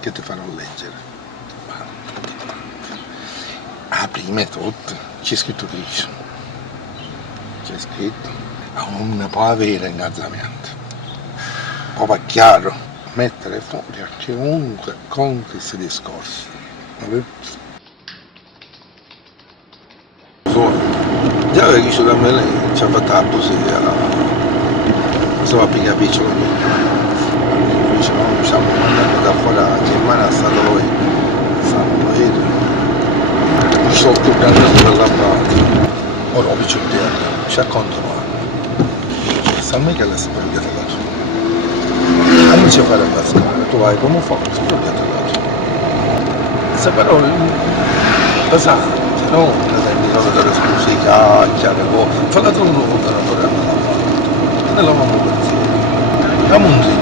che ti farò leggere. Prima di tutto c'è scritto questo, c'è scritto non può avere innalzamento, proprio chiaro, mettere fuori a chiunque con questi discorsi. Già che dice da me lei ci ha fatto la poesia, si va a pigliare picciolo con me, dice no, stiamo andando da fuori la Germania a stato lui, stanno vedendo, mi sto toccando per la parte, ora ho picciolo di terra, ci racconto male, sta mica la spogliata da tu, comincia a fare la scala, tu vai come fa, spogliata da tu, se però, lo sa, se no, delle scuse, chiacchiere, fa la tua nuova, nella mamma pensiero, la munzi